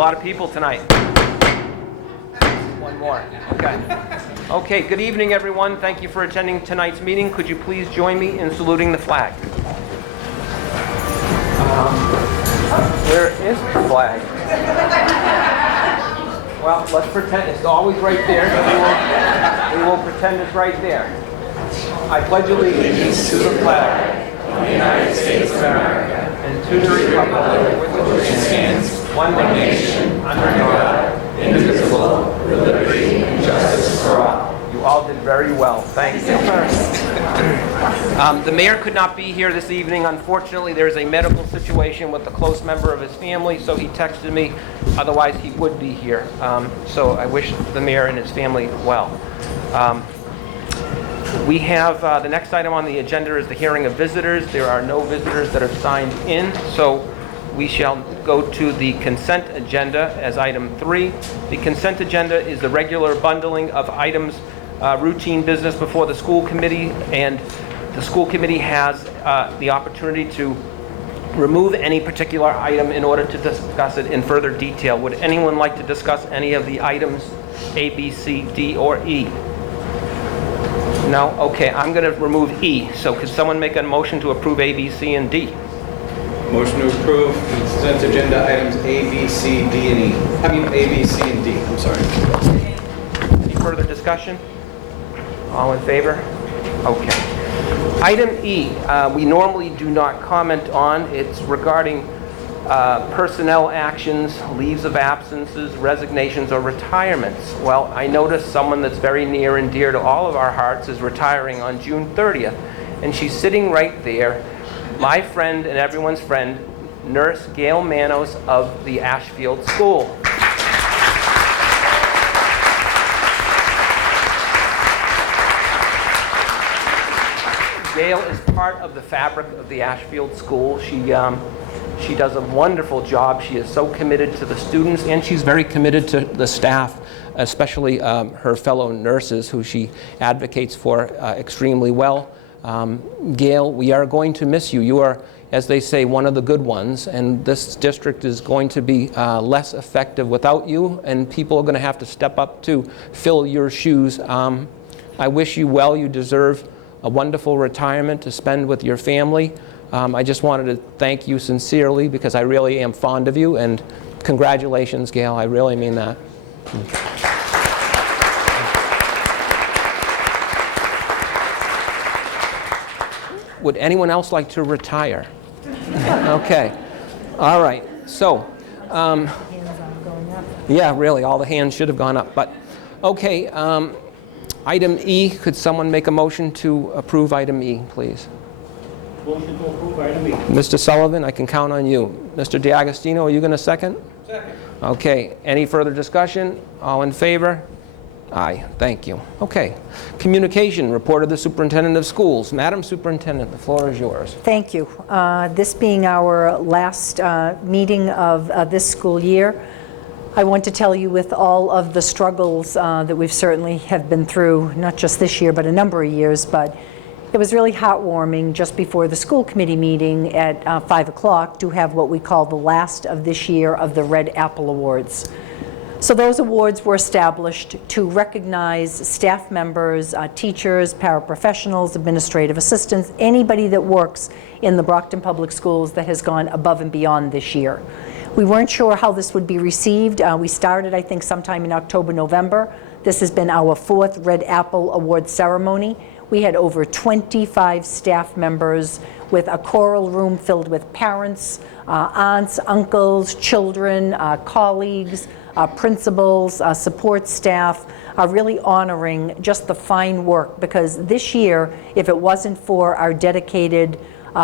lot of people tonight. One more. Okay. Okay, good evening, everyone. Thank you for attending tonight's meeting. Could you please join me in saluting the flag? Where is the flag? Well, let's pretend it's always right there. We will pretend it's right there. I pledge allegiance to the flag of the United States of America and to the republic for which it stands, one nation, under God, indivisible, with liberty and justice for all. You all did very well. Thank you. The mayor could not be here this evening. Unfortunately, there's a medical situation with a close member of his family, so he texted me. Otherwise, he would be here. So I wish the mayor and his family well. We have the next item on the agenda is the hearing of visitors. There are no visitors that have signed in, so we shall go to the consent agenda as item 3. The consent agenda is the regular bundling of items, routine business before the school committee, and the school committee has the opportunity to remove any particular item in order to discuss it in further detail. Would anyone like to discuss any of the items A, B, C, D, or E? No? Okay, I'm going to remove E. So could someone make a motion to approve A, B, C, and D? Motion to approve consent agenda items A, B, C, D, and E. I mean A, B, C, and D. I'm sorry. Any further discussion? All in favor? Okay. Item E, we normally do not comment on. It's regarding personnel actions, leaves of absences, resignations, or retirements. Well, I noticed someone that's very near and dear to all of our hearts is retiring on June 30th, and she's sitting right there, my friend and everyone's friend, Nurse Gail Manos of the Ashfield School. Gail is part of the fabric of the Ashfield School. She does a wonderful job. She is so committed to the students, and she's very committed to the staff, especially her fellow nurses, who she advocates for extremely well. Gail, we are going to miss you. You are, as they say, one of the good ones, and this district is going to be less effective without you, and people are going to have to step up to fill your shoes. I wish you well. You deserve a wonderful retirement to spend with your family. I just wanted to thank you sincerely because I really am fond of you, and congratulations, Gail. I really mean that. Would anyone else like to retire? Okay. All right. So, yeah, really, all the hands should have gone up. But, okay, item E, could someone make a motion to approve item E, please? Motion to approve item E. Mr. Sullivan, I can count on you. Mr. DiAgostino, are you going to second? Second. Okay. Any further discussion? All in favor? Aye. Thank you. Okay. Communication, report of the Superintendent of Schools. Madam Superintendent, the floor is yours. Thank you. This being our last meeting of this school year, I want to tell you, with all of the struggles that we've certainly have been through, not just this year, but a number of years, but it was really heartwarming just before the school committee meeting at 5 o'clock to have what we call the last of this year of the Red Apple Awards. So those awards were established to recognize staff members, teachers, paraprofessionals, administrative assistants, anybody that works in the Brockton Public Schools that has gone above and beyond this year. We weren't sure how this would be received. We started, I think, sometime in October, November. This has been our 4th Red Apple Award ceremony. We had over 25 staff members with a choral room filled with parents, aunts, uncles, children, colleagues, principals, support staff, really honoring just the fine work, because this year, if it wasn't for our dedicated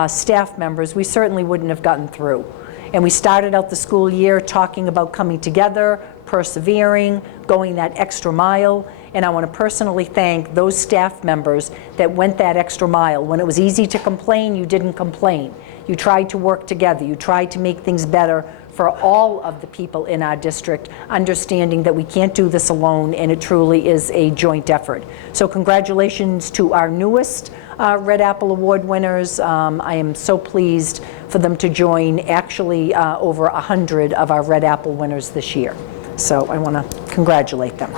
staff members, we certainly wouldn't have gotten through. And we started out the school year talking about coming together, persevering, going that extra mile. And I want to personally thank those staff members that went that extra mile. When it was easy to complain, you didn't complain. You tried to work together. You tried to make things better for all of the people in our district, understanding that we can't do this alone, and it truly is a joint effort. So congratulations to our newest Red Apple Award winners. I am so pleased for them to join actually over 100 of our Red Apple winners this year. So I want to congratulate them.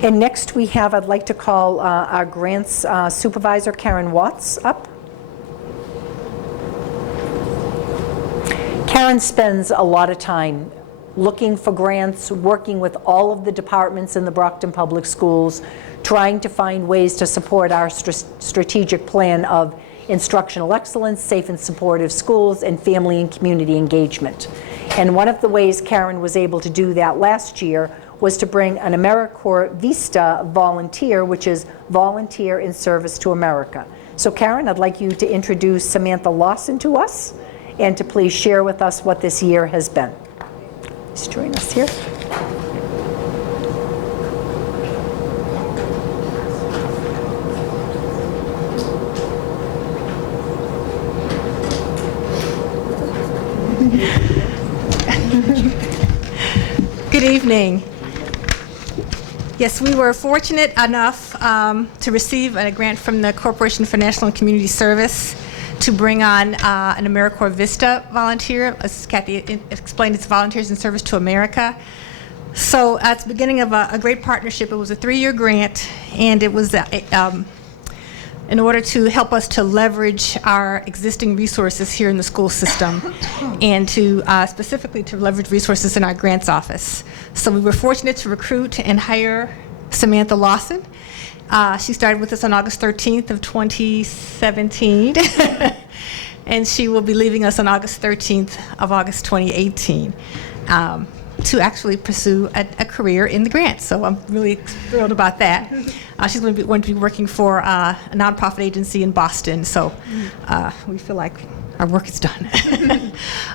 And next we have, I'd like to call our grants supervisor, Karen Watts, up. Karen spends a lot of time looking for grants, working with all of the departments in the Brockton Public Schools, trying to find ways to support our strategic plan of instructional excellence, safe and supportive schools, and family and community engagement. And one of the ways Karen was able to do that last year was to bring an AmeriCorps Vista volunteer, which is Volunteer in Service to America. So Karen, I'd like you to introduce Samantha Lawson to us and to please share with us what this year has been. Please join us here. Good evening. Yes, we were fortunate enough to receive a grant from the Corporation for National and Community Service to bring on an AmeriCorps Vista volunteer. As Kathy explained, it's Volunteers in Service to America. So at the beginning of a great partnership, it was a 3-year grant, and it was in order to help us to leverage our existing resources here in the school system and to specifically to leverage resources in our grants office. So we were fortunate to recruit and hire Samantha Lawson. She started with us on August 13th of 2017, and she will be leaving us on August 13th of August 2018. To actually pursue a career in the grants. So I'm really thrilled about that. She's going to be working for a nonprofit agency in Boston, so we feel like our work is done.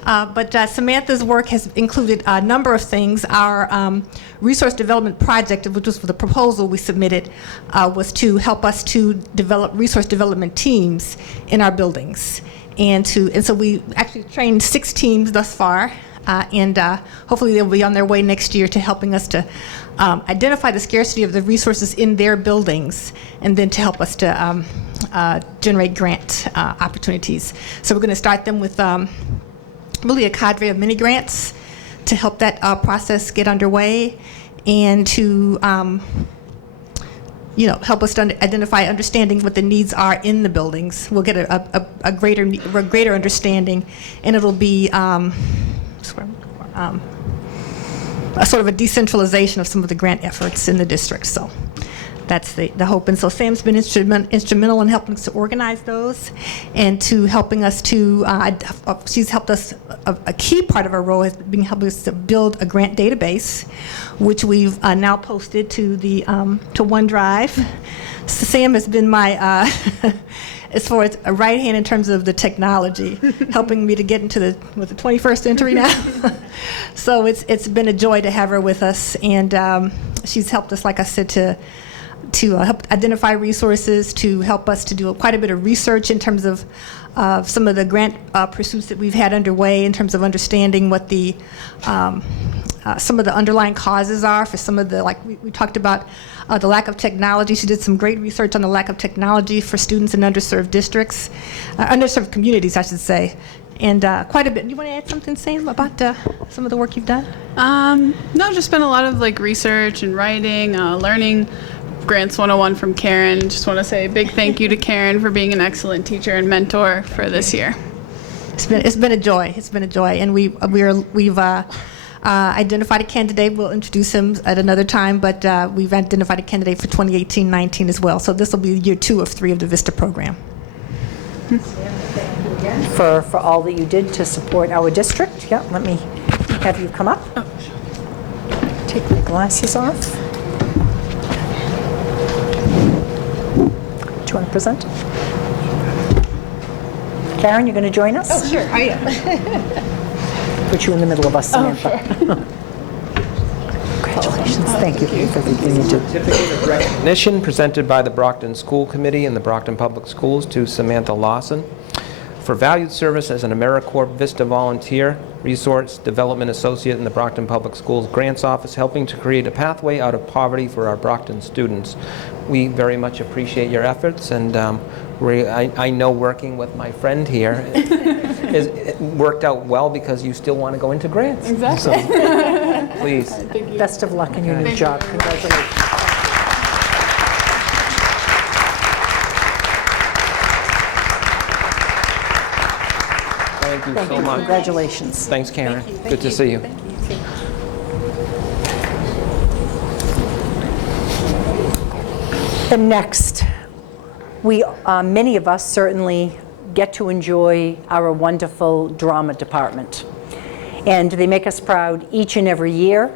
But Samantha's work has included a number of things. Our resource development project, which was for the proposal we submitted, was to help us to develop resource development teams in our buildings. And so we actually trained 6 teams thus far. And hopefully they'll be on their way next year to helping us to identify the scarcity of the resources in their buildings, and then to help us to generate grant opportunities. So we're going to start them with really a cadre of mini grants to help that process get underway, and to help us to identify understanding what the needs are in the buildings. We'll get a greater understanding, and it'll be a sort of a decentralization of some of the grant efforts in the district. So that's the hope. And so Sam's been instrumental in helping us to organize those, and to helping us to, she's helped us, a key part of her role has been helping us to build a grant database, which we've now posted to to OneDrive. So Sam has been my, as far as a right hand in terms of the technology, helping me to get into the 21st century now. So it's been a joy to have her with us, and she's helped us, like I said, to help identify resources, to help us to do quite a bit of research in terms of some of the grant pursuits that we've had underway, in terms of understanding what the some of the underlying causes are for some of the, like we talked about the lack of technology. She did some great research on the lack of technology for students in underserved districts, underserved communities, I should say. And quite a bit. You want to add something, Sam, about some of the work you've done? No, just been a lot of research and writing, learning Grants 101 from Karen. Just want to say a big thank you to Karen for being an excellent teacher and mentor for this year. It's been a joy. It's been a joy, and we've identified a candidate. We'll introduce him at another time, but we've identified a candidate for 2018-19 as well. So this will be year 2 of 3 of the VISTA program. For all that you did to support our district. Yeah, let me have you come up. Take my glasses off. Do you want to present? Karen, you're going to join us? Oh, sure. I am. Put you in the middle of us, Samantha. Congratulations. Thank you for everything you do. Certificate of recognition presented by the Brockton School Committee and the Brockton Public Schools to Samantha Lawson for valued service as an AmeriCorps Vista volunteer, resource development associate in the Brockton Public Schools Grants Office, helping to create a pathway out of poverty for our Brockton students. We very much appreciate your efforts, and I know working with my friend here it worked out well because you still want to go into grants. Exactly. So, please. Best of luck in your new job. Congratulations. Thank you Thank so you. much. Congratulations. Thanks, Karen. Good to see you. And next, many of us certainly get to enjoy our wonderful drama department. And they make us proud each and every year.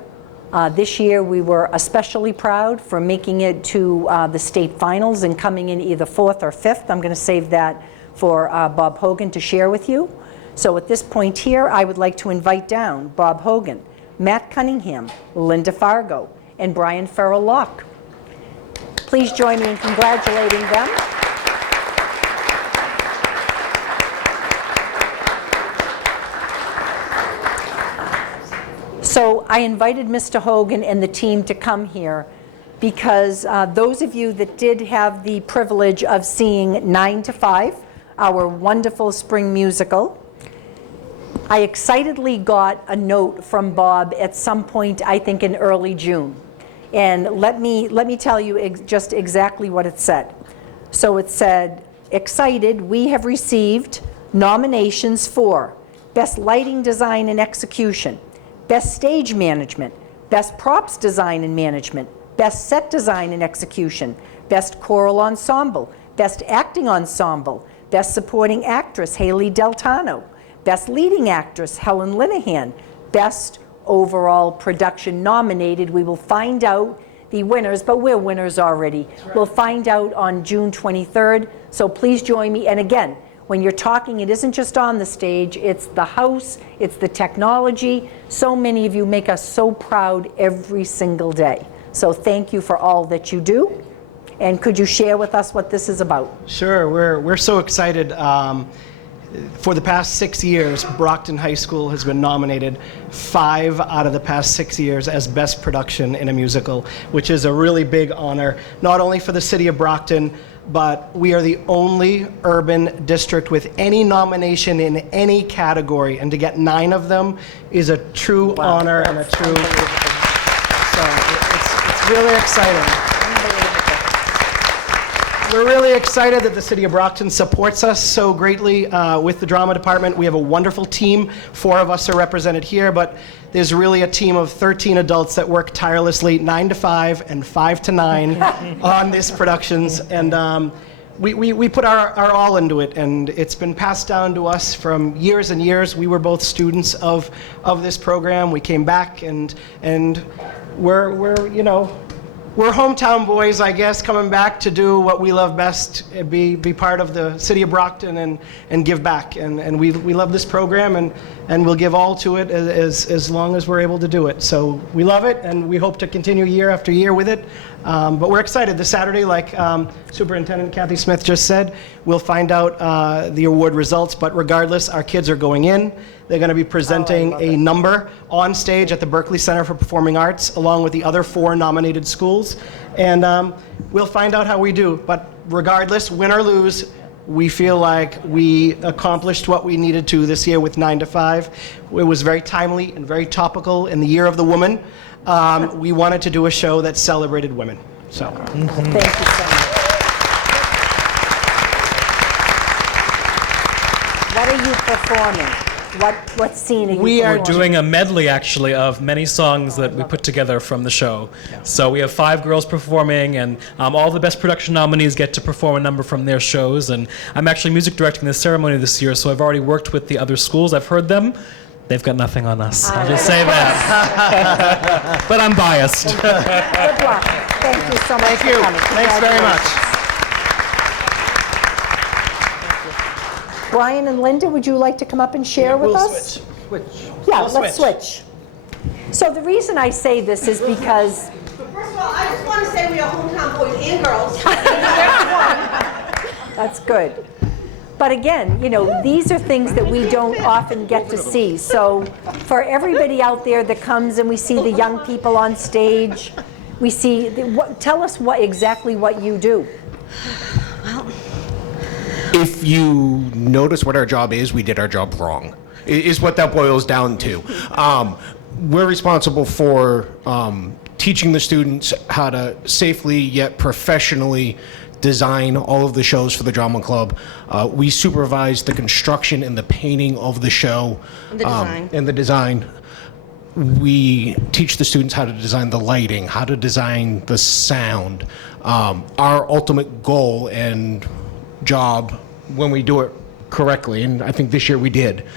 This year we were especially proud for making it to the state finals and coming in either 4th or 5th. I'm going to save that for Bob Hogan to share with you. So at this point here, I would like to invite down Bob Hogan, Matt Cunningham, Linda Fargo, and Brian Farrell-Locke. Please join me in congratulating them. So I invited Mr. Hogan and the team to come here because those of you that did have the privilege of seeing 9 to 5, our wonderful spring musical, I excitedly got a note from Bob at some point, I think in early June. And let me tell you just exactly what it said. So it said, excited, we have received nominations for Best Lighting Design and Execution, Best Stage Management, Best Props Design and Management, Best Set Design and Execution, Best Choral Ensemble, Best Acting Ensemble, Best Supporting Actress, Haley Deltano, Best Leading Actress, Helen Linehan, Best Overall Production nominated. We will find out the winners, but we're winners already. We'll find out on June 23rd, so please join me. And again, when you're talking, it isn't just on the stage, it's the house, it's the technology. So many of you make us so proud every single day. So thank you for all that you do. And could you share with us what this is about? Sure, we're so excited. For the past 6 years, Brockton High School has been nominated 5 out of the past 6 years as Best Production in a Musical, which is a really big honor, not only for the city of Brockton, but we are the only urban district with any nomination in any category, and to get 9 of them is a true honor and a true... So it's really exciting. We're really excited that the City of Brockton supports us so greatly with the drama department. We have a wonderful team. 4 of us are represented here, but there's really a team of 13 adults that work tirelessly 9 to 5 and 5 to 9 on these productions. And we put our all into it, and it's been passed down to us from years and years. We were both students of this program. We came back, and we're you know, we're hometown boys, I guess, coming back to do what we love best, be part of the city of Brockton and give back. And we love this program, and we'll give all to it as long as we're able to do it. So we love it, and we hope to continue year after year with it. But we're excited. This Saturday, like Superintendent Kathy Smith just said, we'll find out the award results. But regardless, our kids are going in. They're going to be presenting a number on stage at the Berkeley Center for Performing Arts, along with the other 4 nominated schools. And we'll find out how we do. But regardless, win or lose, we feel like we accomplished what we needed to this year with 9 to 5. It was very timely and very topical in the Year of the Woman. We wanted to do a show that celebrated women. So. Thank you so much. What are you performing? What scene are you We are performing? doing a medley, actually, of many songs that we put together from the show. So we have 5 girls performing, and all the Best Production nominees get to perform a number from their shows. And I'm actually music directing this ceremony this year, so I've already worked with the other schools. I've heard them. They've got nothing on us. I'll just say that. But I'm biased. Good luck. Thank you so much Thank you. for coming. Thanks very much. Brian and Linda, would you like to come up and share with us? Switch. Yeah, We'll let's switch. So the reason I say this is because Well, I just want to say we are hometown boys and girls. That's good. But again, you know, these are things that we don't often get to see. So for everybody out there that comes and we see the young people on stage, we see, tell us exactly what you do. If you notice what our job is, we did our job wrong, is what that boils down to. We're responsible for teaching the students how to safely yet professionally design all of the shows for the drama club. We supervise the construction and the painting of the show. And the design. And the design. We teach the students how to design the lighting, how to design the sound. Our ultimate goal and job, when we do it correctly, and I think this year we did,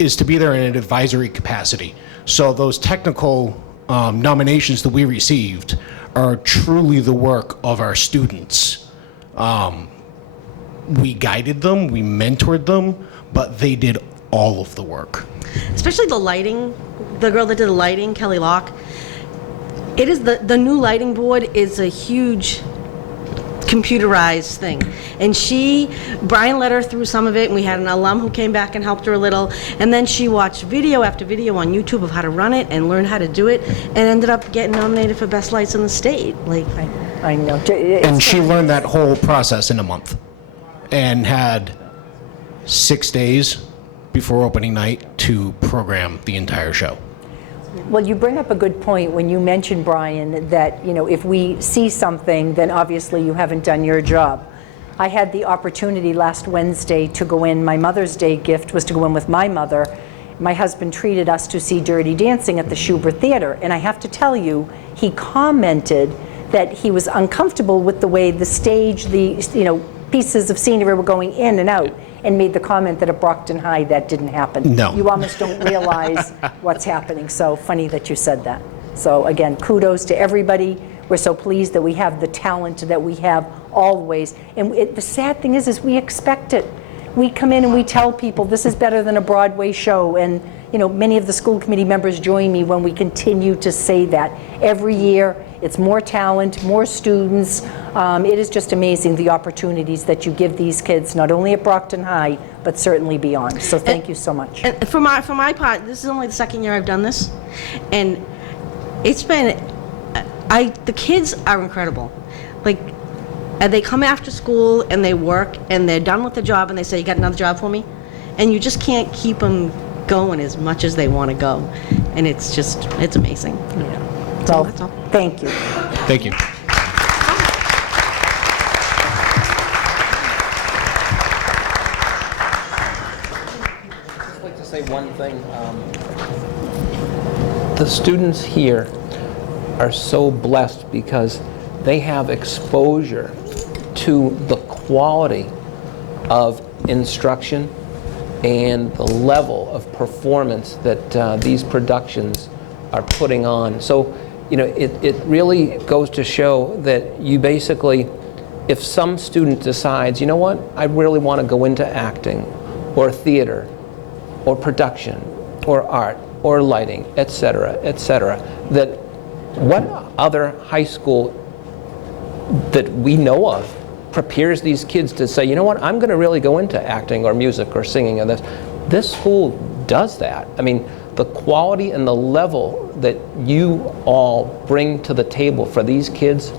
is to be there in an advisory capacity. So those technical nominations that we received are truly the work of our students. We guided them, we mentored them, but they did all of the work. Especially the lighting, the girl that did the lighting, Kelly Locke. It is the new lighting board is a huge computerized thing. And Brian led her through some of it, and we had an alum who came back and helped her a little, and then she watched video after video on YouTube of how to run it and learn how to do it, and ended up getting nominated for Best Lights in the state. Like, I know. And she learned that whole process in a month and had 6 days before opening night to program the entire show. Well, you bring up a good point when you mention, Brian, that, you know, if we see something, then obviously you haven't done your job. I had the opportunity last Wednesday to go in. My Mother's Day gift was to go in with my mother. My husband treated us to see Dirty Dancing at the Schubert Theater, and I have to tell you, he commented that he was uncomfortable with the way the stage, pieces of scenery were going in and out, and made the comment that at Brockton High that didn't happen. No. You almost don't realize what's happening. So funny that you said that. So again, kudos to everybody. We're so pleased that we have the talent that we have always. And the sad thing is we expect it. We come in and we tell people this is better than a Broadway show. And you know, many of the school committee members join me when we continue to say that. Every year, it's more talent, more students. It is just amazing the opportunities that you give these kids, not only at Brockton High, but certainly beyond. So thank you so much. And for my part, this is only the second year I've done this, and it's been, the kids are incredible. Like, they come after school and they work and they're done with the job and they say, you got another job for me? And you just can't keep them going as much as they want to go. And it's amazing. Yeah. So that's all. Thank you. Thank you. I'd like to say one thing. The students here are so blessed because they have exposure to the quality of instruction and the level of performance that these productions are putting on. So, you know, it really goes to show that you basically, if some student decides, you know what, I really want to go into acting or theater or production or art or lighting, et cetera, that what other high school that we know of prepares these kids to say, you know what, I'm going to really go into acting or music or singing or this. This school does that. I mean, the quality and the level that you all bring to the table for these kids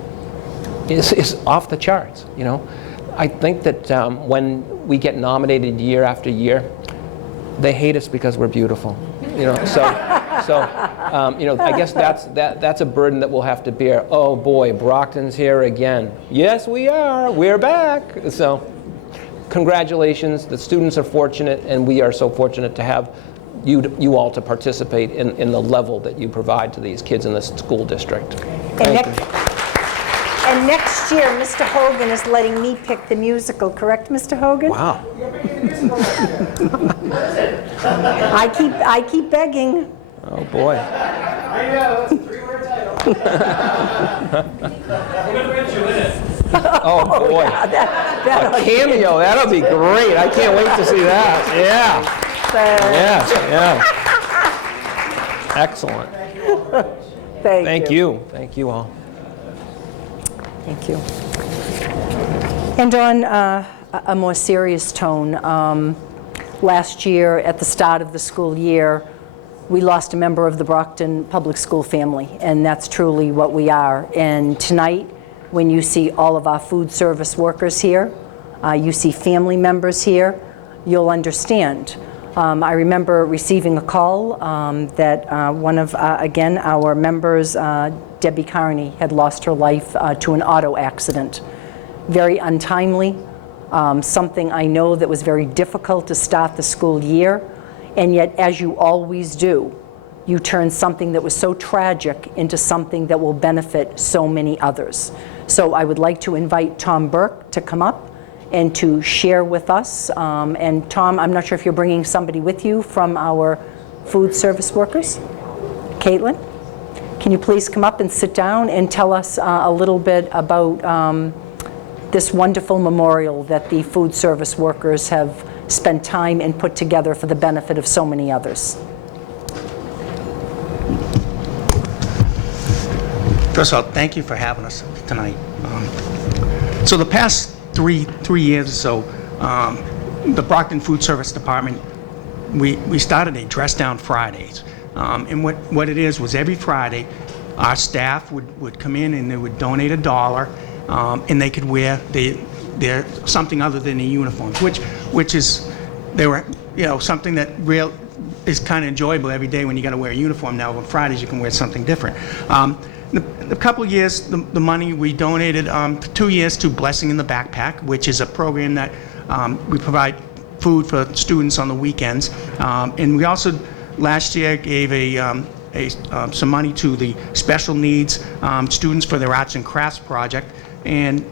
is off the charts, you know. I think that when we get nominated year after year, they hate us because we're beautiful, you know. So you know, I guess that's a burden that we'll have to bear. Oh boy, Brockton's here again. Yes, we are. We're back. So, congratulations. The students are fortunate, and we are so fortunate to have you all to participate in the level that you provide to these kids in the school district. And next year, Mr. Hogan is letting me pick the musical, correct, Mr. Hogan? Wow. I keep begging. Oh boy. I know, it's a 3-word title. Oh boy. That'll A cameo. That'll be great. I can't wait to see that. Yeah. Yeah. Excellent. Thank you. Thank you all. Thank you. And on a more serious tone, last year at the start of the school year, we lost a member of the Brockton public school family, and that's truly what we are. And tonight, when you see all of our food service workers here, you see family members here, you'll understand. I remember receiving a call that one of, again, our members, Debbie Carney, had lost her life to an auto accident. Very untimely, something I know that was very difficult to start the school year, and yet, as you always do, you turn something that was so tragic into something that will benefit so many others. So I would like to invite Tom Burke to come up and to share with us. And Tom, I'm not sure if you're bringing somebody with you from our food service workers. Caitlin, can you please come up and sit down and tell us a little bit about this wonderful memorial that the food service workers have spent time and put together for the benefit of so many others. First of all, thank you for having us tonight. So the past three years or so, the Brockton Food Service Department, we started a Dress Down Fridays. And what it is was every Friday, our staff would come in and they would donate $1, and they could wear their something other than their uniforms, which is, they were, something that is kind of enjoyable every day when you got to wear a uniform. Now on Fridays you can wear something different. A couple of years, the money we donated for 2 years to Blessing in the Backpack, which is a program that we provide food for students on the weekends. And we also last year gave some money to the special needs students for their arts and crafts project. And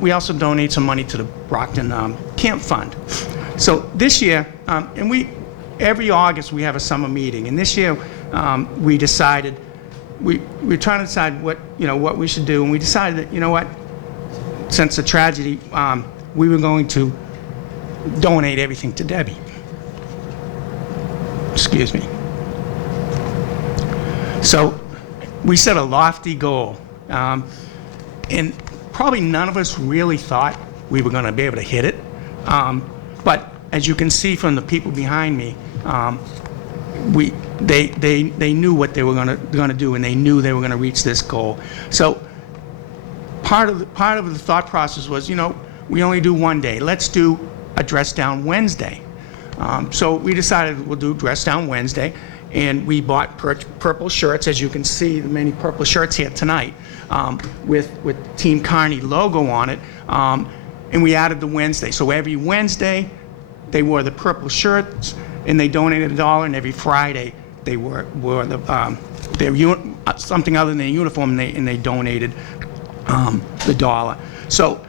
we also donate some money to the Brockton Camp Fund. So this year, and every August we have a summer meeting, and this year we decided, we're trying to decide what we should do, and we decided that, since the tragedy, we were going to donate everything to Debbie. Excuse me. So we set a lofty goal, and probably none of us really thought we were going to be able to hit it. But as you can see from the people behind me, they knew what they were going to do, and they knew they were going to reach this goal. So part of the thought process was, we only do one day. Let's do a Dress Down Wednesday. So we decided we'll do Dress Down Wednesday, and we bought purple shirts, as you can see, the many purple shirts here tonight, with Team Carney logo on it, and we added the Wednesday. So every Wednesday, they wore the purple shirts, and they donated $1, and every Friday, they wore something other than their uniform, and they donated the $1. So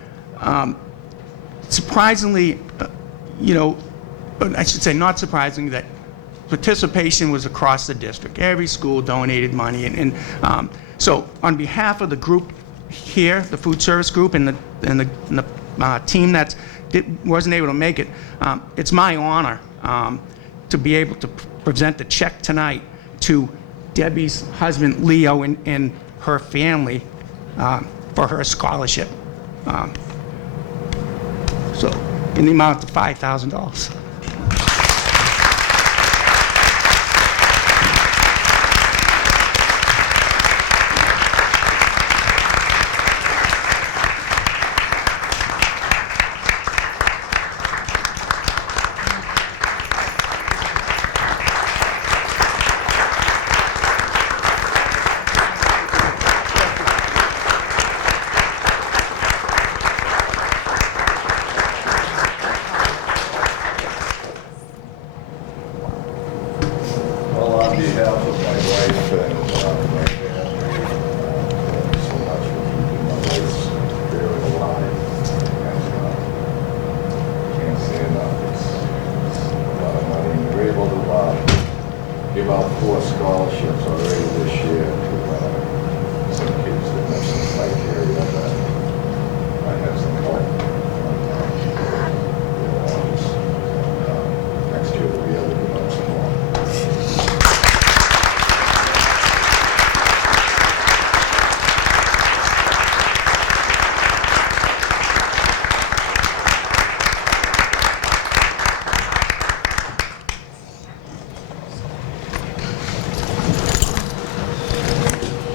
surprisingly, I should say not surprisingly, that participation was across the district. Every school donated money, and so on behalf of the group here, the food service group, and the team that wasn't able to make it, it's my honor to be able to present the check tonight to Debbie's husband Leo and her family for her scholarship. So in the amount of $5,000.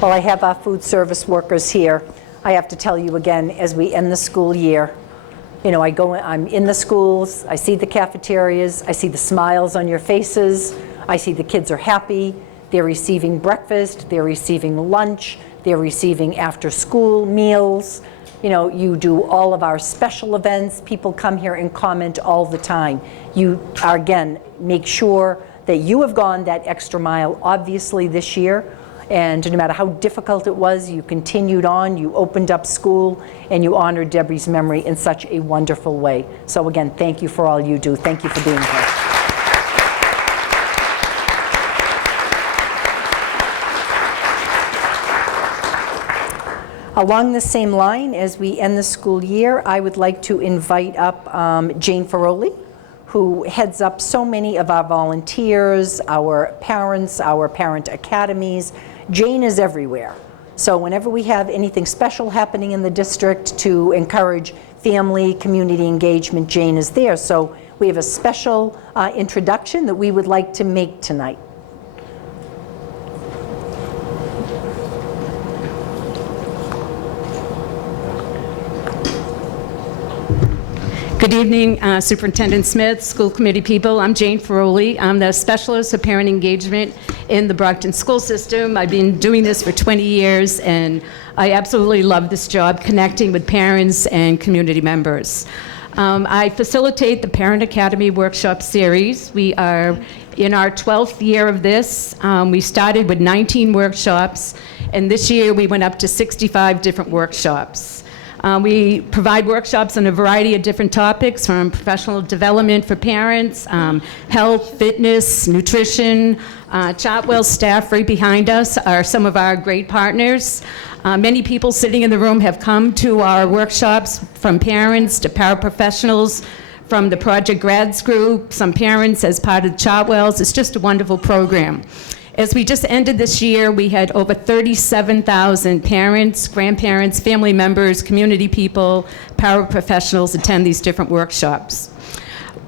Well, I have our food service workers here. I have to tell you again, as we end the school year, you know, I'm in the schools, I see the cafeterias, I see the smiles on your faces, I see the kids are happy, they're receiving breakfast, they're receiving lunch, they're receiving after-school meals. You know, you do all of our special events, people come here and comment all the time. You are, again, make sure that you have gone that extra mile, obviously, this year. And no matter how difficult it was, you continued on, you opened up school, and you honored Debbie's memory in such a wonderful way. So again, thank you for all you do. Thank you for being here. Along the same line, as we end the school year, I would like to invite up Jane Ferroli, who heads up so many of our volunteers, our parents, our parent academies. Jane is everywhere. So whenever we have anything special happening in the district to encourage family, community engagement, Jane is there. So we have a special introduction that we would like to make tonight. Good evening, Superintendent Smith, school committee people. I'm Jane Ferroli. I'm the specialist of parent engagement in the Brockton school system. I've been doing this for 20 years, and I absolutely love this job, connecting with parents and community members. I facilitate the Parent Academy Workshop Series. We are in our 12th year of this. We started with 19 workshops, and this year we went up to 65 different workshops. We provide workshops on a variety of different topics, from professional development for parents, health, fitness, nutrition. Chartwell's staff right behind us are some of our great partners. Many people sitting in the room have come to our workshops, from parents to paraprofessionals, from the Project Grads group, some parents as part of Chartwell's. It's just a wonderful program. As we just ended this year, we had over 37,000 parents, grandparents, family members, community people, paraprofessionals attend these different workshops.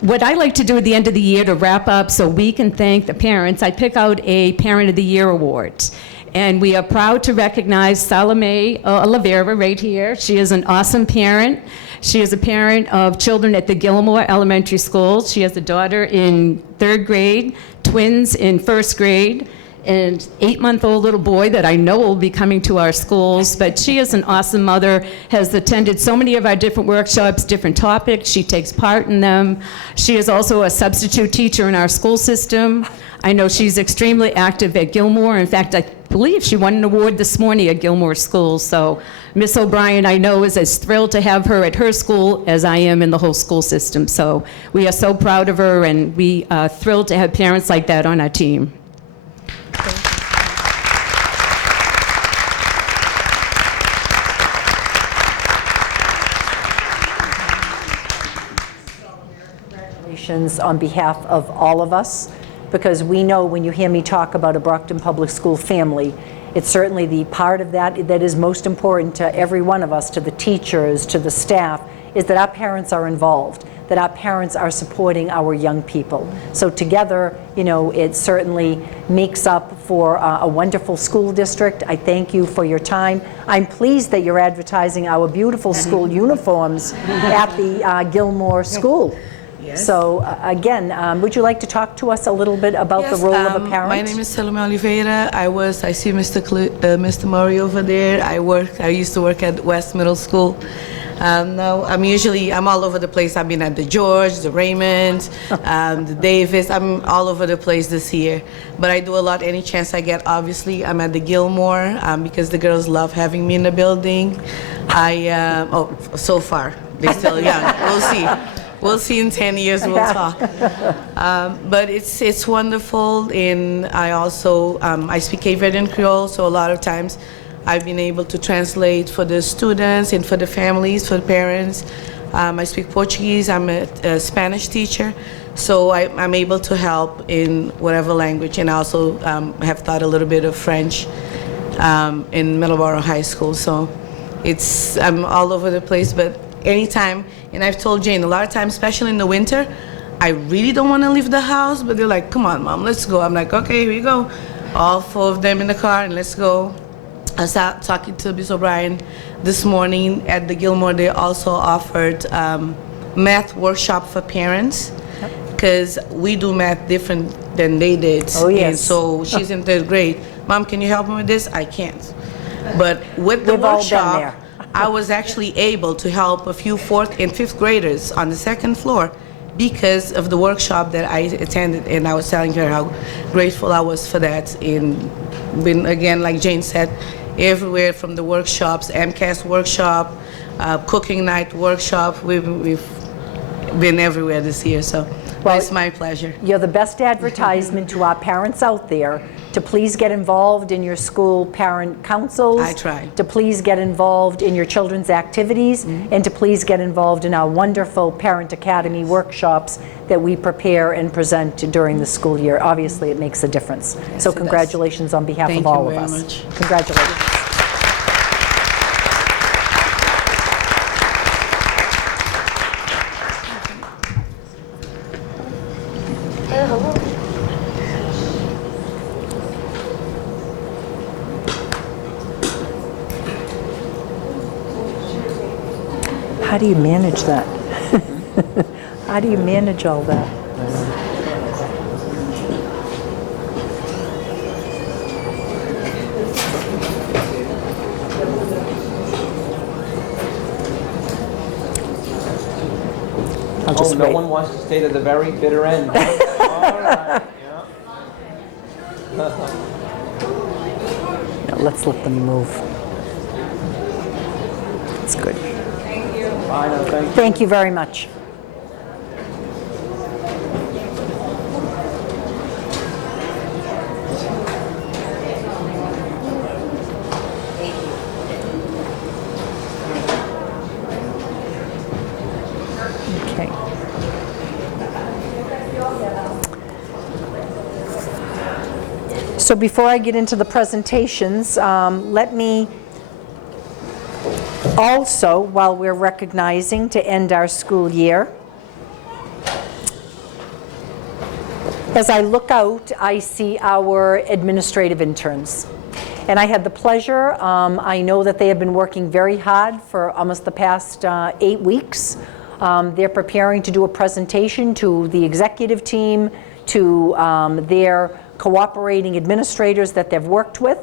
What I like to do at the end of the year to wrap up so we can thank the parents, I pick out a Parent of the Year award. And we are proud to recognize Salome Oliveira right here. She is an awesome parent. She is a parent of children at the Gilmore Elementary School. She has a daughter in 3rd grade, twins in 1st grade, and 8-month-old little boy that I know will be coming to our schools. But she is an awesome mother, has attended so many of our different workshops, different topics. She takes part in them. She is also a substitute teacher in our school system. I know she's extremely active at Gilmore. In fact, I believe she won an award this morning at Gilmore School. So Miss O'Brien, I know, is as thrilled to have her at her school as I am in the whole school system. So we are so proud of her, and we are thrilled to have parents like that on our team. Congratulations on behalf of all of us, because we know when you hear me talk about a Brockton Public School family, it's certainly the part of that that is most important to every one of us, to the teachers, to the staff, is that our parents are involved, that our parents are supporting our young people. So together, you know, it certainly makes up for a wonderful school district. I thank you for your time. I'm pleased that you're advertising our beautiful school uniforms at the Gilmore School. Yes. So again, would you like to talk to us a little bit about the role of a parent? My name is Salome Oliveira. I see Mr. Murray over there. I used to work at West Middle School. Now I'm all over the place. I've been at the George, the Raymond, the Davis. I'm all over the place this year. But I do a lot any chance I get. Obviously, I'm at the Gilmore because the girls love having me in the building. So far, they're still young. We'll see. We'll see in 10 years, we'll talk. But it's wonderful, and I also, I speak Cape Verdean Creole, so a lot of times I've been able to translate for the students and for the families, for the parents. I speak Portuguese, I'm a Spanish teacher, so I'm able to help in whatever language, and I also have taught a little bit of French in Middleborough High School, so I'm all over the place, but anytime, and I've told Jane a lot of times, especially in the winter, I really don't want to leave the house, but they're like, come on, Mom, let's go. I'm like, okay, here we go. All 4 of them in the car, and let's go. I was talking to Ms. O'Brien this morning at the Gilmore. They also offered math workshop for parents, because we do math different than they did. Oh, yes. And so she's in 3rd grade. Mom, can you help me with this? I can't. But with the We've all been workshop, there. I was actually able to help a few 4th and 5th graders on the 2nd floor because of the workshop that I attended, and I was telling her how grateful I was for that. And been, again, like Jane said, everywhere from the workshops, MCAS workshop, cooking night workshop, we've been everywhere this year, so it's my pleasure. You're the best advertisement to our parents out there to please get involved in your school parent councils. I try. To please get involved in your children's activities, and to please get involved in our wonderful Parent Academy workshops that we prepare and present during the school year. Obviously, it makes a difference. So congratulations on behalf of all of us. Thank you very much. Congratulations. How do you manage that? How do you manage all that? I'll Oh, just no wait. one wants to stay to the very bitter end. All right, yeah. No, let's let them move. That's good. Bye now, thank you. Thank you very much. Okay. So before I get into the presentations, let me also, while we're recognizing to end our school year, as I look out, I see our administrative interns. And I had the pleasure, I know that they have been working very hard for almost the past 8 weeks. They're preparing to do a presentation to the executive team, to their cooperating administrators that they've worked with,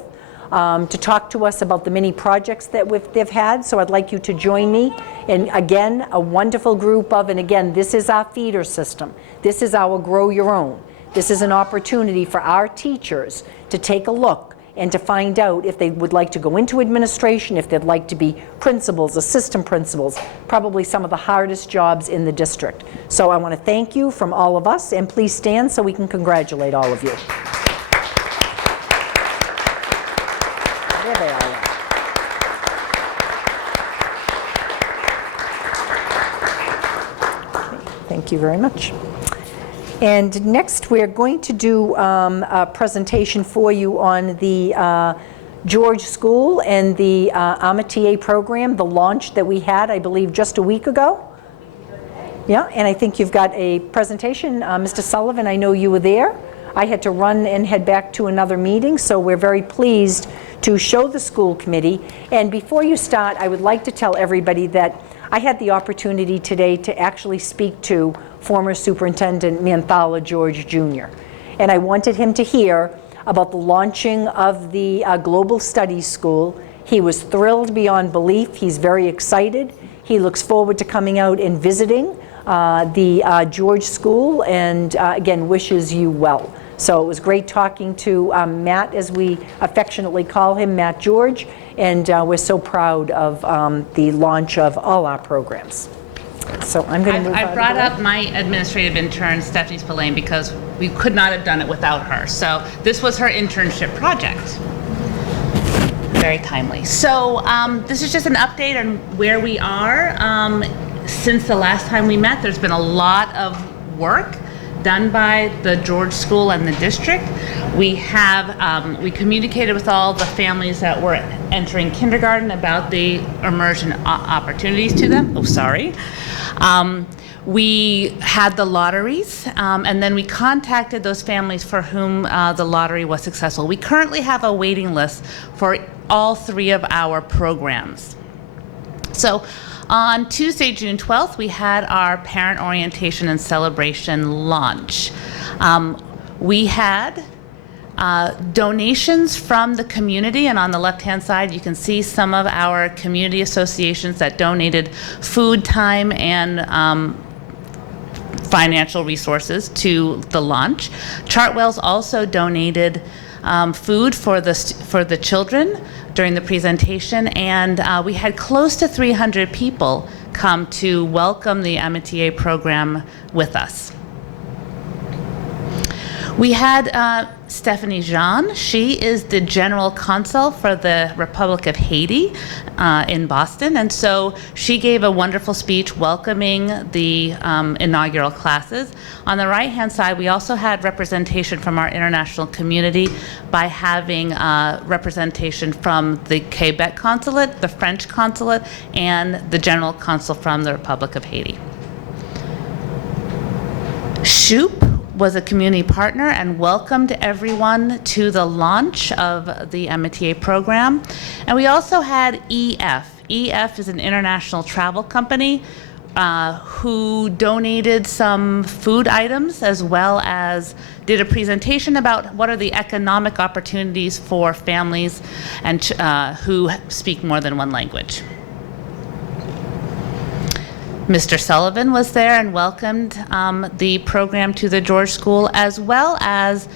to talk to us about the many projects that they've had. So I'd like you to join me. And again, a wonderful group of, and again, this is our feeder system. This is our Grow Your Own. This is an opportunity for our teachers to take a look and to find out if they would like to go into administration, if they'd like to be principals, assistant principals, probably some of the hardest jobs in the district. So I want to thank you from all of us, and please stand so we can congratulate all of you. There they are. Thank you very much. And next, we're going to do a presentation for you on the George School and the Amitié program, the launch that we had, I believe, just a week ago. Yeah, and I think you've got a presentation. Mr. Sullivan, I know you were there. I had to run and head back to another meeting, so we're very pleased to show the school committee. And before you start, I would like to tell everybody that I had the opportunity today to actually speak to former Superintendent Manthala George Jr. And I wanted him to hear about the launching of the Global Studies School. He was thrilled beyond belief. He's very excited. He looks forward to coming out and visiting the George School, and again, wishes you well. So it was great talking to Matt, as we affectionately call him, Matt George, and we're so proud of the launch of all our programs. So I'm going to move on. I brought up my administrative intern, Stephanie Spillane, because we could not have done it without her. So this was her internship project. Very timely. So this is just an update on where we are. Since the last time we met, there's been a lot of work done by the George School and the district. We have, we communicated with all the families that were entering kindergarten about the immersion opportunities to them. Oh, sorry. We had the lotteries, and then we contacted those families for whom the lottery was successful. We currently have a waiting list for all three of our programs. So on Tuesday, June 12th, we had our parent orientation and celebration launch. We had donations from the community, and on the left-hand side you can see some of our community associations that donated food, time, and financial resources to the launch. Chartwell's also donated food for the children during the presentation, and we had close to 300 people come to welcome the MTA program with us. We had Stephanie Jean. She is the General Consul for the Republic of Haiti in Boston, and so she gave a wonderful speech welcoming the inaugural classes. On the right-hand side, we also had representation from our international community by having representation from the Quebec Consulate, the French Consulate, and the General Consul from the Republic of Haiti. Shoop was a community partner and welcomed everyone to the launch of the MTA program. And we also had EF. EF is an international travel company who donated some food items, as well as did a presentation about what are the economic opportunities for families and who speak more than one language. Mr. Sullivan was there and welcomed the program to the George School, as well as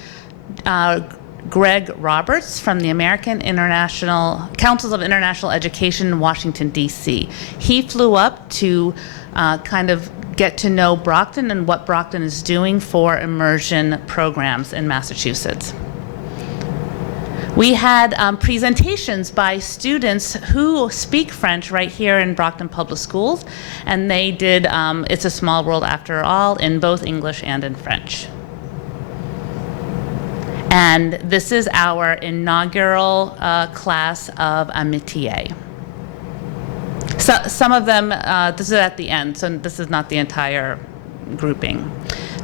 Greg Roberts from the American Councils of International Education in Washington, D.C. He flew up to kind of get to know Brockton and what Brockton is doing for immersion programs in Massachusetts. We had presentations by students who speak French right here in Brockton Public Schools, and they did It's a Small World After All in both English and in French. And this is our inaugural class of Amitié. So some of them, this is at the end, so this is not the entire grouping.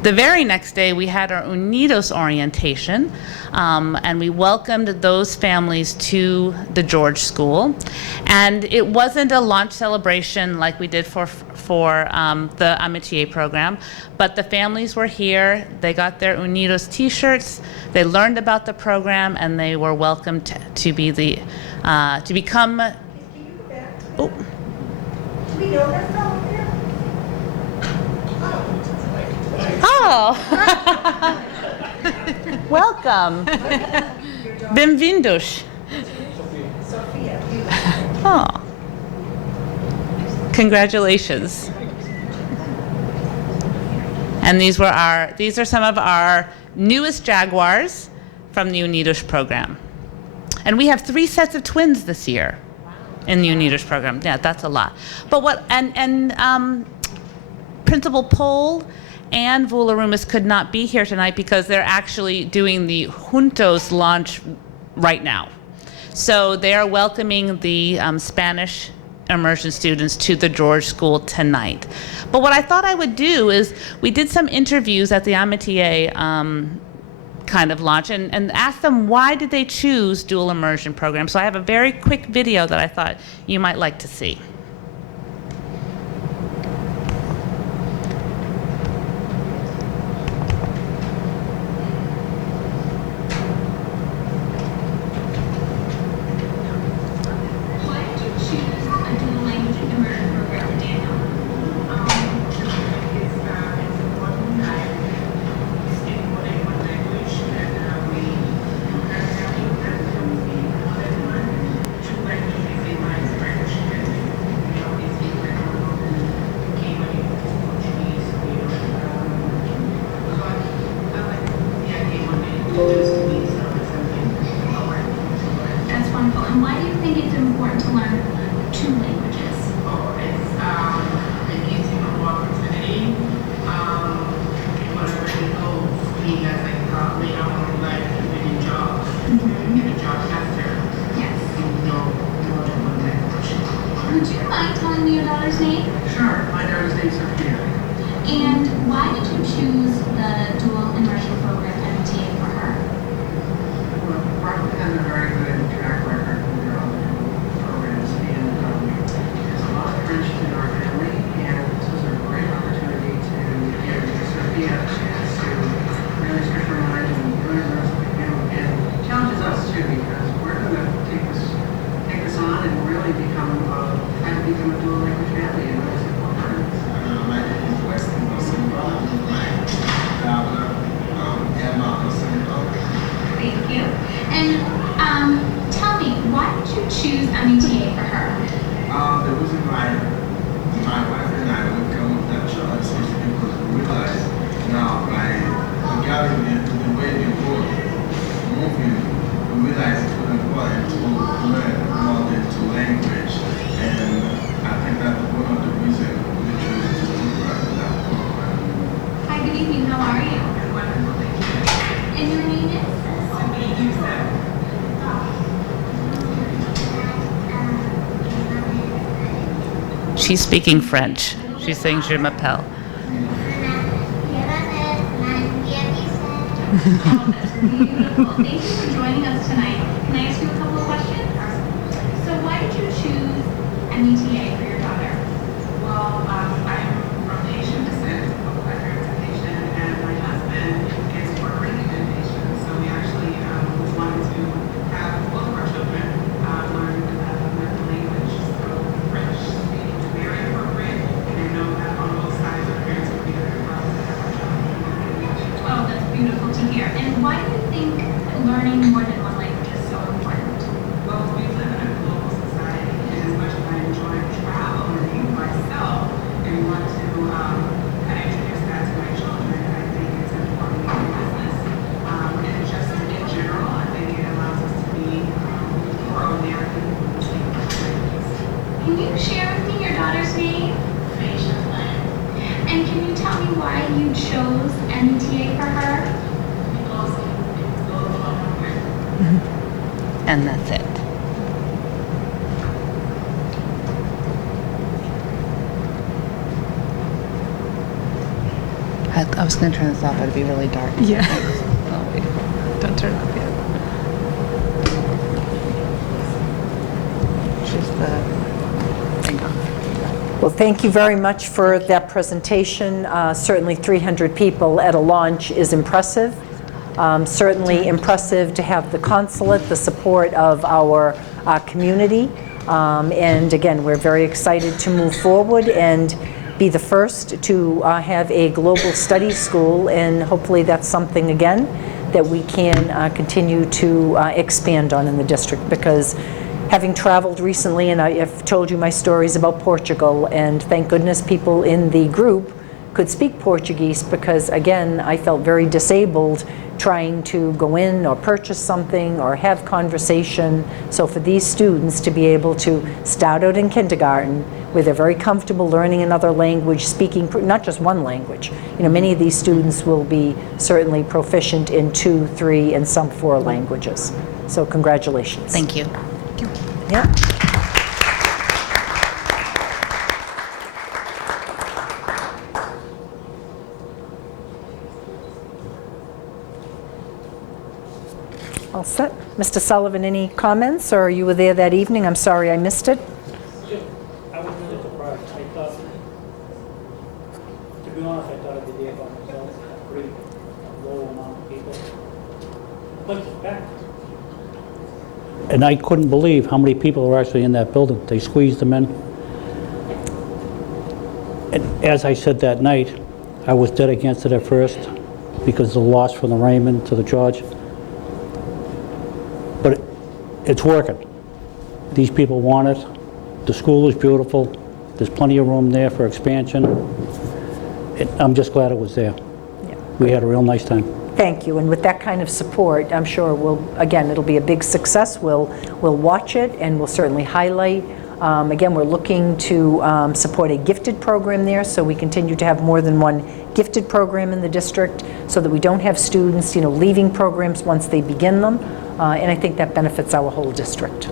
The very next day, we had our Unidos orientation, and we welcomed those families to the George School. And it wasn't a launch celebration like we did for the Amitié program, but the families were here. They got their Unidos T-shirts. They learned about the program, and they were welcomed to be the to become. Can you go back? Oh. Do we know that fellow here? Oh, welcome. Bem-vindos. Sophia. Oh, congratulations. And these are some of our newest Jaguars from the Unidos program. And we have 3 sets of twins this year in the Unidos program. Yeah, that's a lot. But Principal Pohl and Vularumis could not be here tonight because they're actually doing the Juntos launch right now. So they are welcoming the Spanish immersion students to the George School tonight. But what I thought I would do is, we did some interviews at the Amitié kind of launch and asked them why did they choose dual immersion programs. So I have a very quick video that I thought you might like to see. That's wonderful. And why do you think it's important to learn 2 languages? It gives you more opportunity. Whenever you go, being as later on in life, even in jobs, get a job faster. Yes. You know more than one language. Would you mind telling me your daughter's name? Sure. My daughter's name is Sophia. And why did you choose the dual immersion program MTA for her? Well, Brockton has a very good track record with their my wife and I would come with that challenge because we realize now by gathering the way they work, moving, we realize it's really important to learn more than to language. And I think that's one of the reasons we chose to do that program. Hi, good evening. How are you? Wonderful, thank you. And your name is? She's speaking French. She's saying Je m'appelle. Beautiful. Thank you for joining us tonight. Can I ask you a couple of questions? So why did you choose META for your daughter? Well, I'm from Haitian descent, both my parents are Haitian, and my husband is Puerto Rican Haitian. So we actually wanted to have both of our children learn the language. So French speaking is very appropriate, and I know that on both sides our parents would be very proud to have our child learn the language. Oh, that's beautiful to hear. And why do you think learning more than one language is so important? Well, we live in a global society, and as much as I enjoy traveling myself and want to kind of introduce that to my children, I think it's important in business. And just in general, I think it allows us to be more American when we speak languages. Can you share with me your daughter's name? Facial plan. And can you tell me why you chose META for her? Because it goes along with And that's it. I was going to turn this off, but it'd be really dark. Yeah. Oh, wait. Don't turn it off yet. Just the... Well, thank you very much for that presentation. Certainly 300 people at a launch is impressive. Certainly impressive to have the consulate, the support of our community. And again, we're very excited to move forward and be the first to have a global studies school, and hopefully that's something, again, that we can continue to expand on in the district, because having traveled recently, and I've told you my stories about Portugal, and thank goodness people in the group could speak Portuguese, because again, I felt very disabled trying to go in or purchase something or have conversation. So for these students to be able to start out in kindergarten where they're very comfortable learning another language, speaking not just one language. You know, many of these students will be certainly proficient in 2, 3, and some 4 languages. So congratulations. Thank you. Yeah. All set. Mr. Sullivan, any comments, or you were there that evening? I'm sorry I missed it. I was really surprised. I thought, to be honest, I thought I'd be there by myself, a pretty low amount of people. But it's packed. And I couldn't believe how many people were actually in that building. They squeezed them in. And as I said that night, I was dead against it at first because of the loss from the Raymond to the George. But it's working. These people want it. The school is beautiful. There's plenty of room there for expansion. I'm just glad it was there. Yeah. We had a real nice time. Thank you. And with that kind of support, I'm sure it'll be a big success. We'll watch it, and we'll certainly highlight. Again, we're looking to support a gifted program there, so we continue to have more than one gifted program in the district, so that we don't have students, leaving programs once they begin them. And I think that benefits our whole district.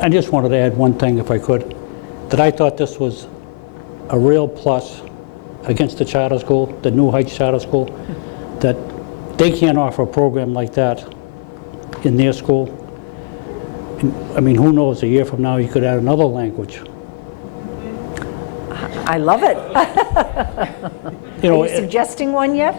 I just wanted to add one thing, if I could, that I thought this was a real plus against the charter school, the New Heights Charter School, that they can't offer a program like that in their school. And, I mean, who knows, a year from now you could add another language. I love it. Are you suggesting one yet?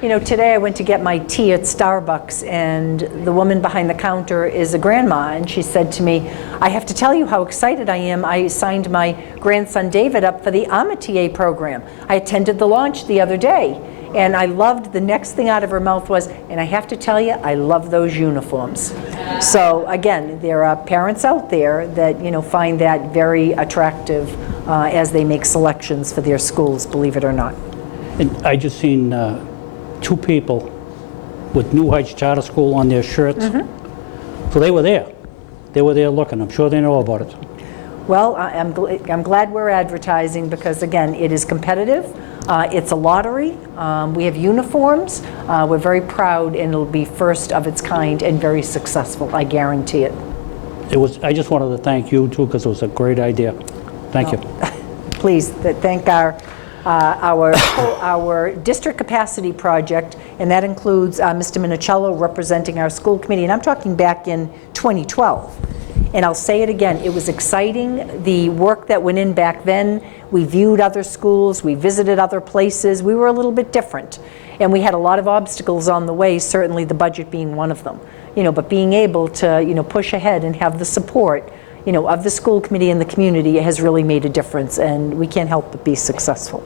Today I went to get my tea at Starbucks, and the woman behind the counter is a grandma, and she said to me, I have to tell you how excited I am. I signed my grandson David up for the META program. I attended the launch the other day, And I loved, the next thing out of her mouth was, and I have to tell you, I love those uniforms. So again, there are parents out there that, you know, find that very attractive as they make selections for their schools, believe it or not. And I just seen 2 people with New Heights Charter School on their shirts. So they were there. They were there looking. I'm sure they know about it. Well, I'm glad we're advertising because, again, it is competitive. It's a lottery. We have uniforms. We're very proud, and it'll be first of its kind and very successful. I guarantee it. I just wanted to thank you too because it was a great idea. Thank you. Please thank our district capacity project, and that includes Mr. Minicello representing our school committee, and I'm talking back in 2012. And I'll say it again, it was exciting, the work that went in back then. We viewed other schools, we visited other places, we were a little bit different. And we had a lot of obstacles on the way, certainly the budget being one of them. You know, but being able to, you know, push ahead and have the support, you know, of the school committee and the community has really made a difference, and we can't help but be successful.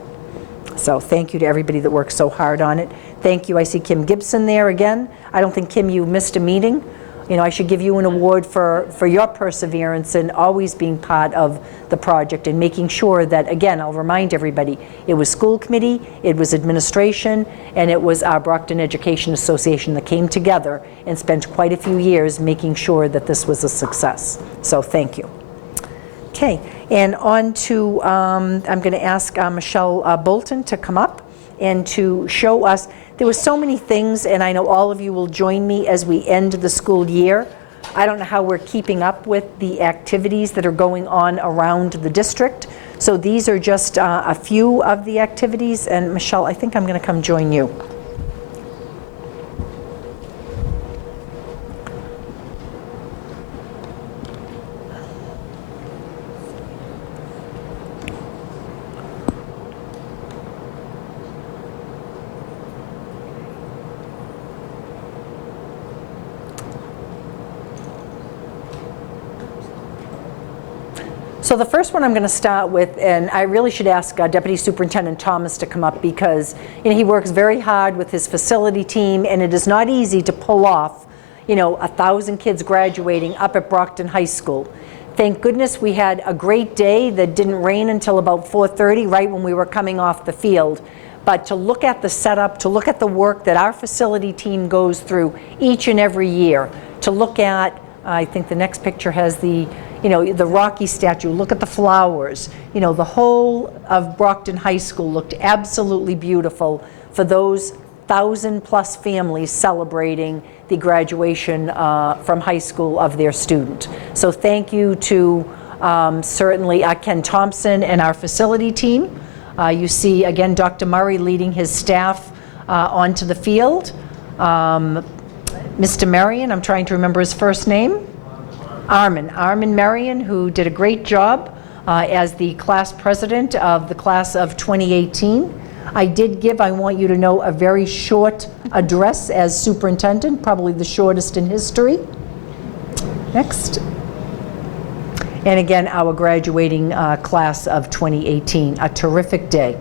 So thank you to everybody that worked so hard on it. Thank you, I see Kim Gibson there again. I don't think, Kim, you missed a meeting. You know, I should give you an award for your perseverance and always being part of the project and making sure that, again, I'll remind everybody, it was school committee, it was administration, and it was our Brockton Education Association that came together and spent quite a few years making sure that this was a success. So thank you. Okay, and on to, I'm going to ask Michelle Bolton to come up and to show us. There were so many things, and I know all of you will join me as we end the school year. I don't know how we're keeping up with the activities that are going on around the district. So these are just a few of the activities, and Michelle, I think I'm going to come join you. So the first one I'm going to start with, and I really should ask Deputy Superintendent Thomas to come up because, you know, he works very hard with his facility team, and it is not easy to pull off, you know, 1,000 kids graduating up at Brockton High School. Thank goodness we had a great day that didn't rain until about 4:30, right when we were coming off the field. But to look at the setup, to look at the work that our facility team goes through each and every year, to look at, I think the next picture has the, you know, the Rocky statue, look at the flowers. You know, the whole of Brockton High School looked absolutely beautiful for those 1,000+ families celebrating the graduation from high school of their student. So thank you to certainly Ken Thompson and our facility team. You see, again, Dr. Murray leading his staff onto the field. Mr. Marion, I'm trying to remember his first name. Armin Marion, who did a great job as the class president of the class of 2018. I did give, I want you to know, a very short address as superintendent, probably the shortest in history. Next. And again, our graduating class of 2018, a terrific day.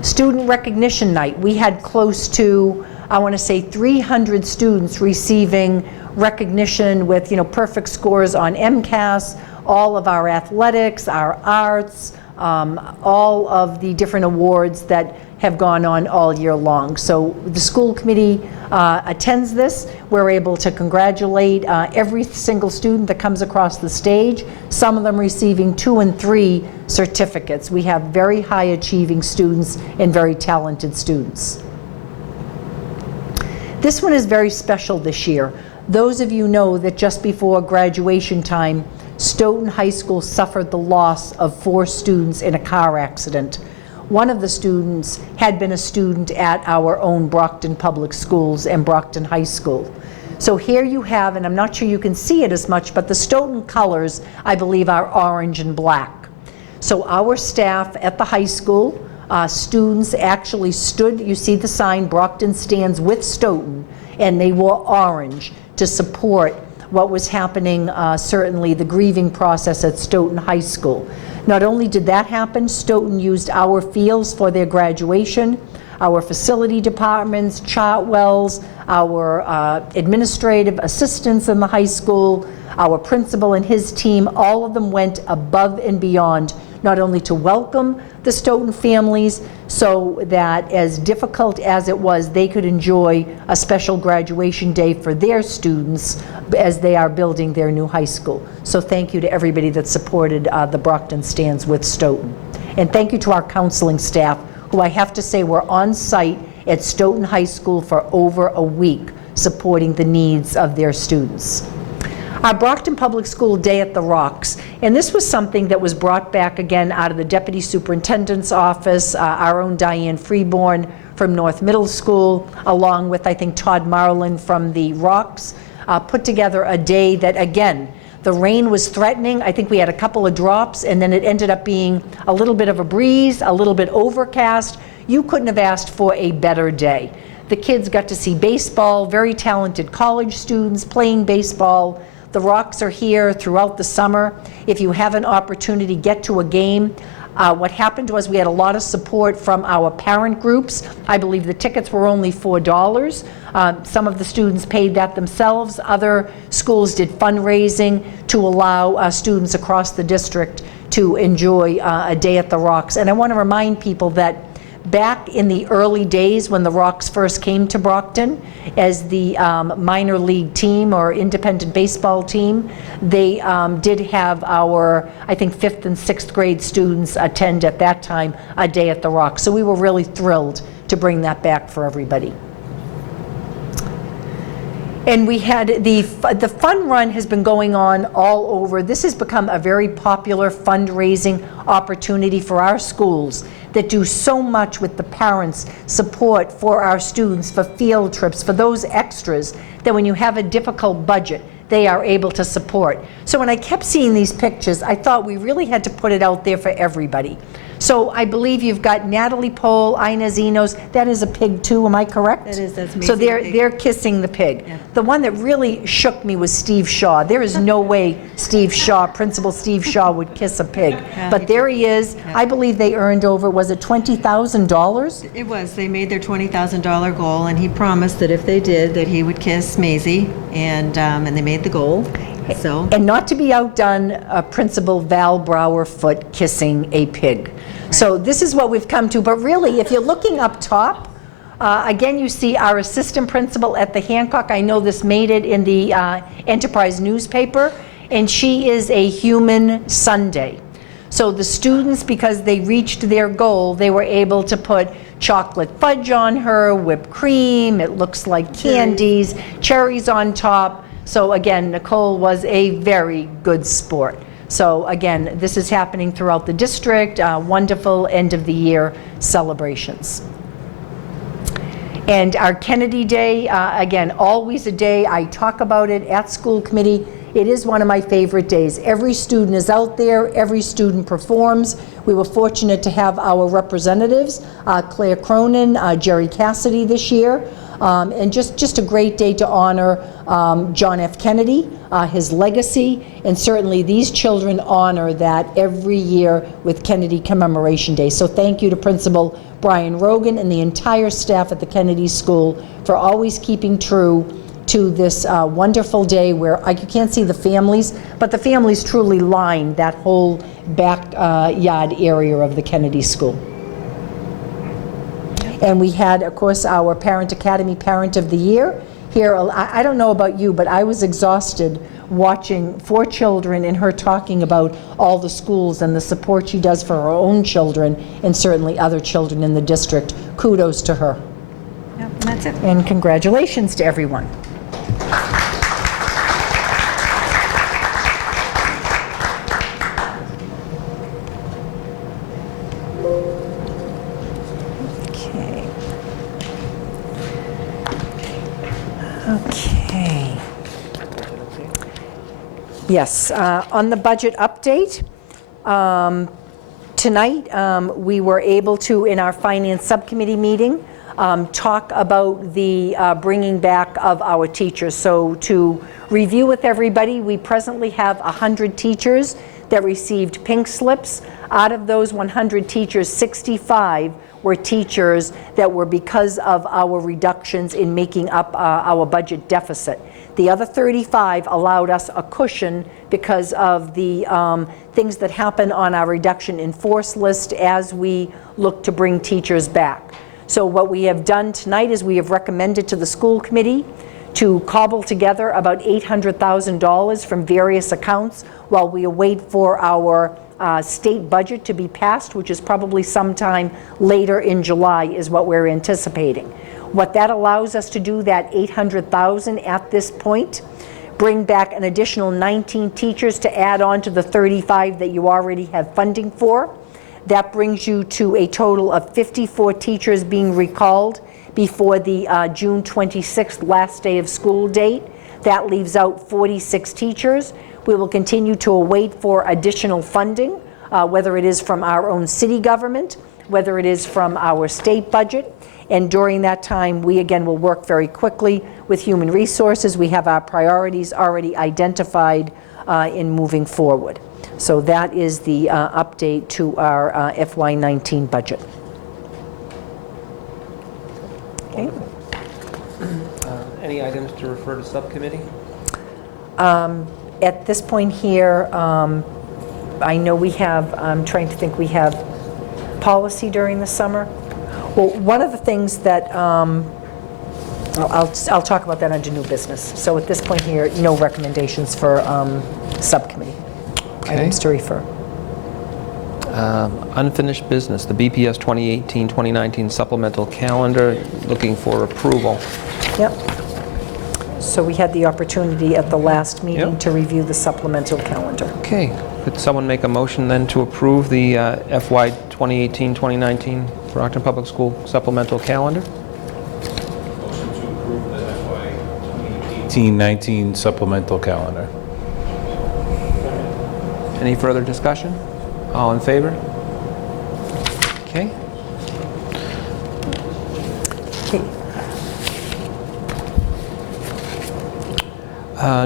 Student recognition night, we had close to, I want to say 300 students receiving recognition with, you know, perfect scores on MCAS, all of our athletics, our arts, all of the different awards that have gone on all year long. So the school committee attends this. We're able to congratulate every single student that comes across the stage, some of them receiving 2 and 3 certificates. We have very high achieving students and very talented students. This one is very special this year. Those of you know that just before graduation time, Stoughton High School suffered the loss of 4 students in a car accident. One of the students had been a student at our own Brockton Public Schools and Brockton High School. So here you have, and I'm not sure you can see it as much, but the Stoughton colors, I believe, are orange and black. So our staff at the high school, students actually stood, you see the sign, Brockton stands with Stoughton, and they wore orange to support what was happening, certainly the grieving process at Stoughton High School. Not only did that happen, Stoughton used our fields for their graduation, our facility departments, Chartwells, our administrative assistants in the high school, our principal and his team, all of them went above and beyond, not only to welcome the Stoughton families, so that as difficult as it was, they could enjoy a special graduation day for their students as they are building their new high school. So thank you to everybody that supported the Brockton Stands with Stoughton. And thank you to our counseling staff, who I have to say were on site at Stoughton High School for over a week, supporting the needs of their students. Our Brockton Public School Day at the Rocks, and this was something that was brought back again out of the Deputy Superintendent's office, our own Diane Freeborn from North Middle School, along with, I think, Todd Marlin from the Rocks, put together a day that, again, the rain was threatening. I think we had a couple of drops, and then it ended up being a little bit of a breeze, a little bit overcast. You couldn't have asked for a better day. The kids got to see baseball, very talented college students playing baseball. The Rocks are here throughout the summer. If you have an opportunity, get to a game. What happened was we had a lot of support from our parent groups. I believe the tickets were only $4. Some of the students paid that themselves. Other schools did fundraising to allow students across the district to enjoy a day at the Rocks. And I want to remind people that back in the early days when the Rocks first came to Brockton as the minor league team or independent baseball team, they did have our, I think, 5th and 6th grade students attend at that time a day at the Rocks. So we were really thrilled to bring that back for everybody. And we had the fun run has been going on all over. This has become a very popular fundraising opportunity for our schools that do so much with the parents' support for our students, for field trips, for those extras that when you have a difficult budget, they are able to support. So when I kept seeing these pictures, I thought we really had to put it out there for everybody. So I believe you've got Natalie Pohl, Ina Zinos. That is a pig too, am I correct? That is, that's So amazing. they're kissing the pig. Yeah. The one that really shook me was Steve Shaw. There is no way Steve Shaw, Principal Steve Shaw, would kiss a pig. Yeah, But there he is. Yeah. I believe they earned over, was it $20,000? It was. They made their $20,000 goal, and he promised that if they did, that he would kiss Maisie, and they made the goal. So. And not to be outdone, Principal Val Brower Foot kissing a pig. So this is what we've come to. But really, if you're looking up top, again, you see our assistant principal at the Hancock. I know this made it in the Enterprise newspaper, and she is a human sundae. So the students, because they reached their goal, they were able to put chocolate fudge on her, whipped cream, it looks like candies, cherries on top. So again, Nicole was a very good sport. So again, this is happening throughout the district, wonderful end of the year celebrations. And our Kennedy Day, again, always a day, I talk about it at school committee. It is one of my favorite days. Every student is out there, every student performs. We were fortunate to have our representatives, Claire Cronin, Jerry Cassidy this year, and just a great day to honor John F. Kennedy, his legacy, and certainly these children honor that every year with Kennedy Commemoration Day. So thank you to Principal Brian Rogan and the entire staff at the Kennedy School for always keeping true to this wonderful day where you can't see the families, but the families truly line that whole backyard area of the Kennedy School. And we had, of course, our Parent Academy Parent of the Year. Here, I don't know about you, but I was exhausted watching 4 children and her talking about all the schools and the support she does for her own children and certainly other children in the district. Kudos to her. Yep, and that's it. And congratulations to everyone. Okay. Yes, on the budget update, tonight we were able to, in our finance subcommittee meeting, talk about the bringing back of our teachers. So to review with everybody, we presently have 100 teachers that received pink slips. Out of those 100 teachers, 65 were teachers that were because of our reductions in making up our budget deficit. The other 35 allowed us a cushion because of the things that happen on our reduction in force list as we look to bring teachers back. So what we have done tonight is we have recommended to the school committee to cobble together about $800,000 from various accounts while we await for our state budget to be passed, which is probably sometime later in July is what we're anticipating. What that allows us to do, that $800,000 at this point, bring back an additional 19 teachers to add on to the 35 that you already have funding for. That brings you to a total of 54 teachers being recalled before the June 26th last day of school date. That leaves out 46 teachers. We will continue to await for additional funding, whether it is from our own city government, whether it is from our state budget. And during that time, we again will work very quickly with human resources. We have our priorities already identified in moving forward. So that is the update to our FY19 budget. Okay. Any items to refer to subcommittee? At this point here, I know we have, I'm trying to think, we have policy during the summer. Well, one of the things that, I'll talk about that under new business. So at this point here, no recommendations for subcommittee items to refer. Unfinished business, the BPS 2018-2019 supplemental calendar, looking for approval. Yep. So we had the opportunity at the last meeting to review the supplemental calendar. Okay, could someone make a motion then to approve the FY 2018-2019 Brockton Public School supplemental calendar? Motion to approve the FY 2018-19 supplemental calendar. Any further discussion? All in favor? Okay.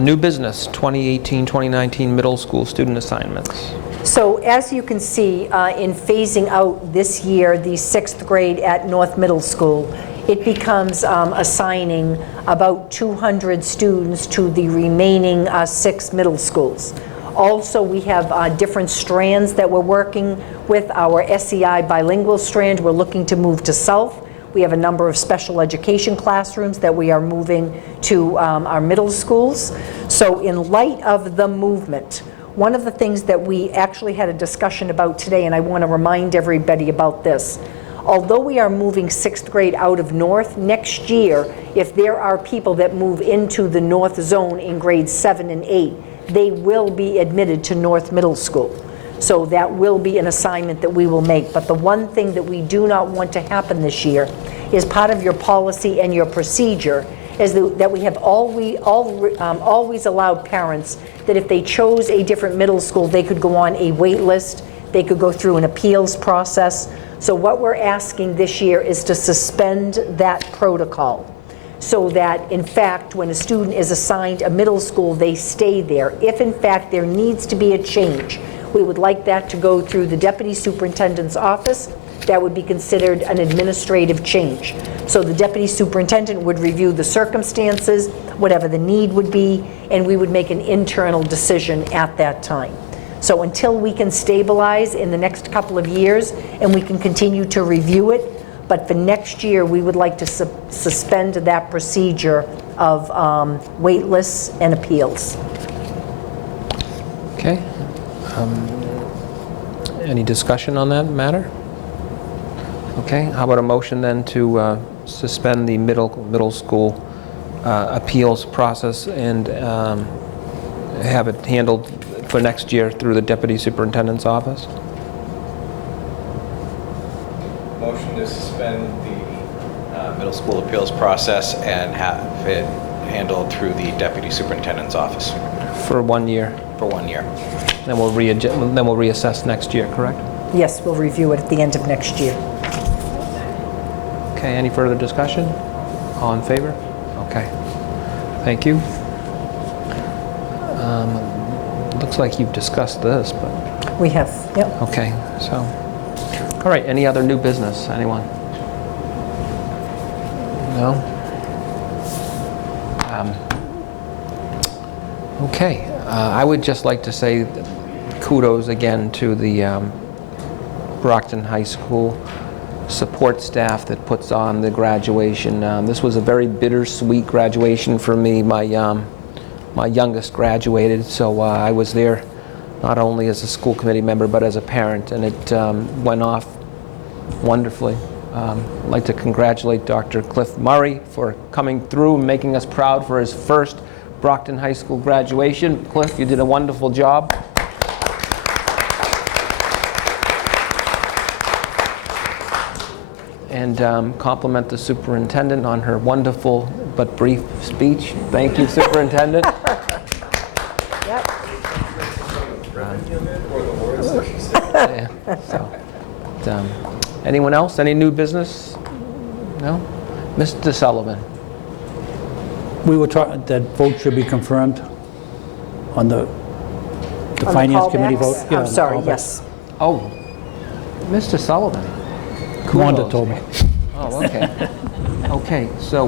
New business, 2018-2019 middle school student assignments. So as you can see, in phasing out this year the 6th grade at North Middle School, it becomes assigning about 200 students to the remaining 6 middle schools. Also, we have different strands that we're working with. Our SEI bilingual strand, we're looking to move to South. We have a number of special education classrooms that we are moving to our middle schools. So in light of the movement, one of the things that we actually had a discussion about today, and I want to remind everybody about this, although we are moving 6th grade out of North, next year, if there are people that move into the North zone in grades 7 and 8, they will be admitted to North Middle School. So that will be an assignment that we will make. But the one thing that we do not want to happen this year is part of your policy and your procedure is that we have always allowed parents that if they chose a different middle school, they could go on a wait list, they could go through an appeals process. So what we're asking this year is to suspend that protocol so that, in fact, when a student is assigned a middle school, they stay there. If, in fact, there needs to be a change, we would like that to go through the Deputy Superintendent's office. That would be considered an administrative change. So the Deputy Superintendent would review the circumstances, whatever the need would be, and we would make an internal decision at that time. So until we can stabilize in the next couple of years and we can continue to review it, but for next year, we would like to suspend that procedure of wait lists and appeals. Okay. Any discussion on that matter? Okay, how about a motion then to suspend the middle school appeals process and have it handled for next year through the Deputy Superintendent's office? Motion to suspend the middle school appeals process and have it handled through the Deputy Superintendent's office. For 1 year? For 1 year. Then we'll reassess next year, correct? Yes, we'll review it at the end of next year. Okay, any further discussion? All in favor? Okay. Thank you. Looks like you've discussed this, but... We have, yep. Okay, so... All right, any other new business? Anyone? No? Okay, I would just like to say kudos again to the Brockton High School support staff that puts on the graduation. This was a very bittersweet graduation for me. My youngest graduated, so I was there not only as a school committee member but as a parent, and it went off wonderfully. I'd like to congratulate Dr. Cliff Murray for coming through and making us proud for his first Brockton High School graduation. Cliff, you did a wonderful job. And compliment the superintendent on her wonderful but brief speech. Thank you, Superintendent. Yep. Yeah, so, anyone else? Any new business? No? Mr. Sullivan. We were talking, that vote should be confirmed on the Finance Committee vote? callbacks? Yeah, I'm on the sorry, callbacks. yes. Oh, Mr. Sullivan. Wanda Kudos. told me. Oh, okay. Okay, so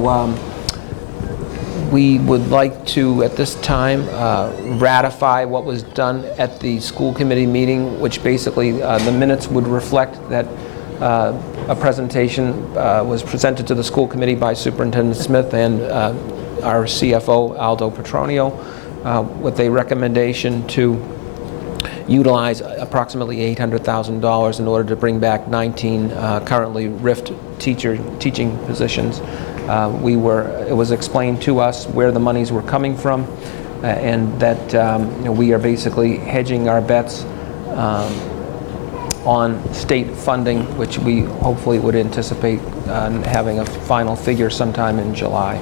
we would like to, at this time, ratify what was done at the school committee meeting, which basically the minutes would reflect that a presentation was presented to the school committee by Superintendent Smith and our CFO, Aldo Petronio, with a recommendation to utilize approximately $800,000 in order to bring back 19 currently RIFT teaching positions. It was explained to us where the monies were coming from, and that we are basically hedging our bets on state funding, which we hopefully would anticipate having a final figure sometime in July.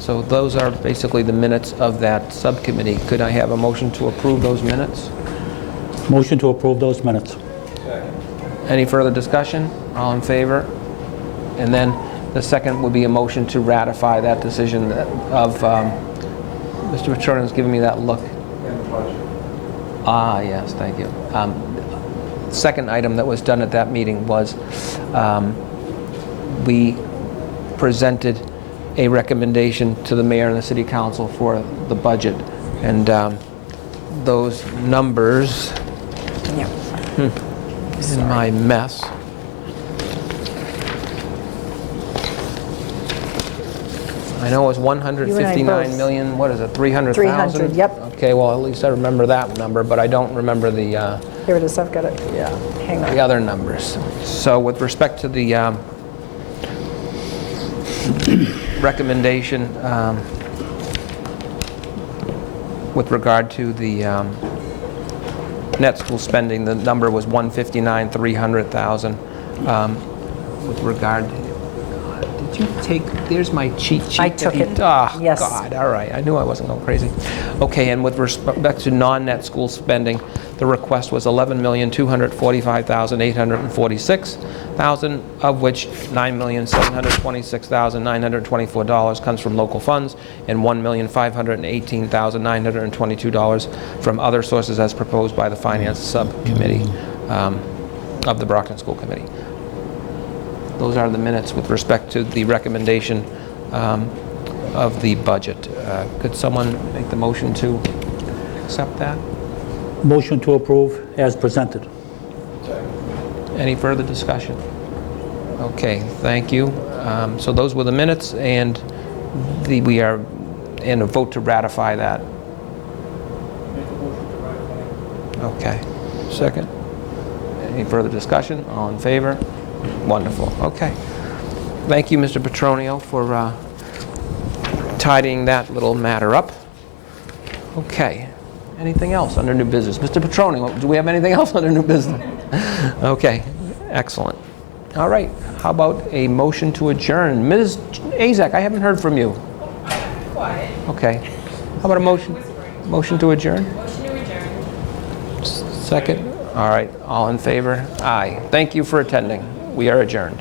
So those are basically the minutes of that subcommittee. Could I have a motion to approve those minutes? Motion to approve those minutes. Any further discussion? All in favor? And then the second would be a motion to ratify that decision of, Mr. Petronio's giving me that look. Ah, yes, thank you. Second item that was done at that meeting was we presented a recommendation to the mayor and the city council for the budget. And those numbers, in my mess. I know it was 159 million, what is it, 300,000? 300, yep. Okay, well, at least I remember that number, but I don't remember the Here it is, I've got it. yeah, Hang on. the other numbers. So with respect to the recommendation with regard to the net school spending, the number was 159,300,000. With regard, did you take, there's my cheat sheet. I took it. Oh, Yes. God, all right, I knew I wasn't going crazy. Okay, and with respect to non-net school spending, the request was $11,245,846,000, of which $9,726,924 comes from local funds and $1,518,922 from other sources as proposed by the Finance Subcommittee of the Brockton School Committee. Those are the minutes with respect to the recommendation of the budget. Could someone make the motion to accept that? Motion to approve as presented. Any further discussion? Okay, thank you. So those were the minutes, and we are in a vote to ratify that. Okay, second. Any further discussion? All in favor? Wonderful. Okay. Thank you, Mr. Petronio, for tidying that little matter up. Okay. Anything else under new business? Mr. Petronio, do we have anything else under new business? Okay. Excellent. All right. How about a motion to adjourn? Ms. Azak, I haven't heard from you. Quiet. Okay. How about a motion? Motion to adjourn? Motion to adjourn. Second? All right. All in favor? Aye. Thank you for attending. We are adjourned.